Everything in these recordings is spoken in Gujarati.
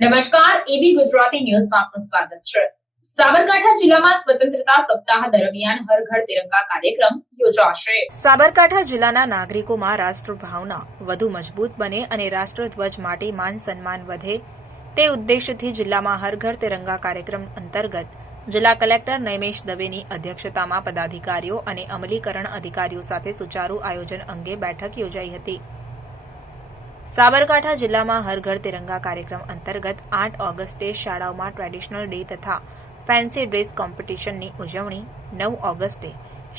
નમસ્કાર, એબી ગુજરાતી ન્યૂઝમાં આપનું સ્વાગત છે। સાબરકાંઠા જિલ્લામાં સ્વતંત્રતા સપ્તાહ દરમિયાન હર ઘર તિરંગા કાર્યક્રમ યોજાશે। સાબરકાંઠા જિલ્લાના નાગરિકોમાં રાષ્ટ્રભાવના વધુ મજબૂત બને અને રાષ્ટ્રધ્વજ માટે માન સન્માન વધે તે ઉદ્દેશથી જિલ્લામાં હર ઘર તિરંગા કાર્યક્રમ અંતર્ગત જિલ્લા કલેક્ટર નૈમેશ દવેની અધ્યક્ષતામાં પદાધિકારીઓ અને અમલીકરણ અધિકારીઓ સાથે સુચારુ આયોજન અંગે બેઠક યોજાઈ હતી। સાબરકાંઠા જિલ્લામાં હર ઘર તિરંગા કાર્યક્રમ અંતર્ગત 8 ઓગસ્ટે શાળાઓમાં ટ્રેડિશનલ ડે તથા ફેન્સી ડ્રેસ કોમ્પિટિશનની ઉજવણી, 9 ઓગસ્ટે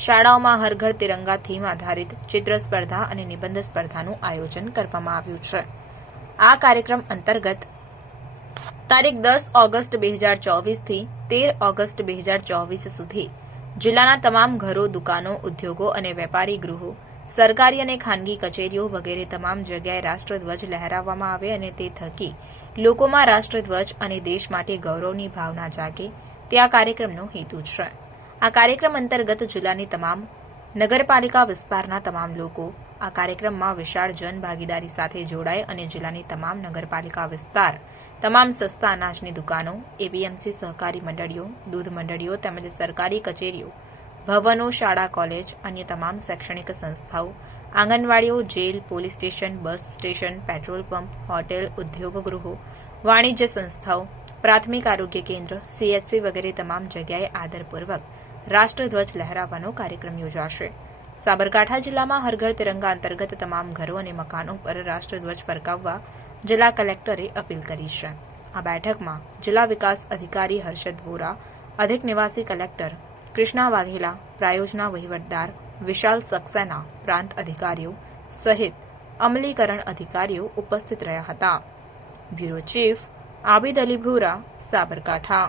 શાળાઓમાં હર ઘર તિરંગા થીમ આધારિત ચિત્ર સ્પર્ધા અને નિબંધ સ્પર્ધાનું આયોજન કરવામાં આવ્યું છે। આ કાર્યક્રમ અંતર્ગત તારીખ 10 ઓગસ્ટ 2024 થી 13 ઓગસ્ટ 2024 સુધી જિલ્લાના તમામ ઘરો, દુકાનો, ઉદ્યોગો અને વેપારી ગૃહો, સરકારી અને ખાનગી કચેરીઓ વગેરે તમામ જગ્યાએ રાષ્ટ્રધ્વજ લહેરાવવામાં આવે અને તે થકી લોકોમાં રાષ્ટ્રધ્વજ અને દેશ માટે ગૌરવની ભાવના જાગે તે આ કાર્યક્રમનો હેતુ છે। આ કાર્યક્રમ અંતર્ગત જિલ્લાની તમામ નગરપાલિકા વિસ્તારના તમામ લોકો આ કાર્યક્રમમાં વિશાળ જનભાગીદારી સાથે જોડાય અને જિલ્લાની તમામ નગરપાલિકા વિસ્તાર, તમામ સસ્તા અનાજની દુકાનો, એપીએમસી સહકારી મંડળીઓ, દૂધ મંડળીઓ તેમજ સરકારી કચેરીઓ, ભવનો, શાળા, કોલેજ, અન્ય તમામ શૈક્ષણિક સંસ્થાઓ, આંગણવાડીઓ, jail, police station, bus station, petrol pump, hotel, ઉદ્યોગ ગૃહો, વાણિજ્ય સંસ્થાઓ, પ્રાથમિક આરોગ્ય કેન્દ્ર, સીએચસી વગેરે તમામ જગ્યાએ આદરપૂર્વક રાષ્ટ્રધ્વજ લહેરાવવાનો કાર્યક્રમ યોજાશે। સાબરકાંઠા જિલ્લામાં હર ઘર તિરંગા અંતર્ગત તમામ ઘરો અને મકાનો પર રાષ્ટ્રધ્વજ ફરકાવવા જિલ્લા કલેક્ટરે અપીલ કરી છે। આ બેઠકમાં જિલ્લા વિકાસ અધિકારી હર્ષદ વોરા, અધિક નિવાસી કલેક્ટર કૃષ્ણા વાઘેલા, પ્રાયોજના વહીવટદાર વિશાલ સક્સેના, પ્રાંત અધિકારીઓ સહિત અમલીકરણ અધિકારીઓ ઉપસ્થિત રહ્યા હતા। બ્યુરો ચીફ આબિદ અલી ભૂરા, સાબરકાંઠા।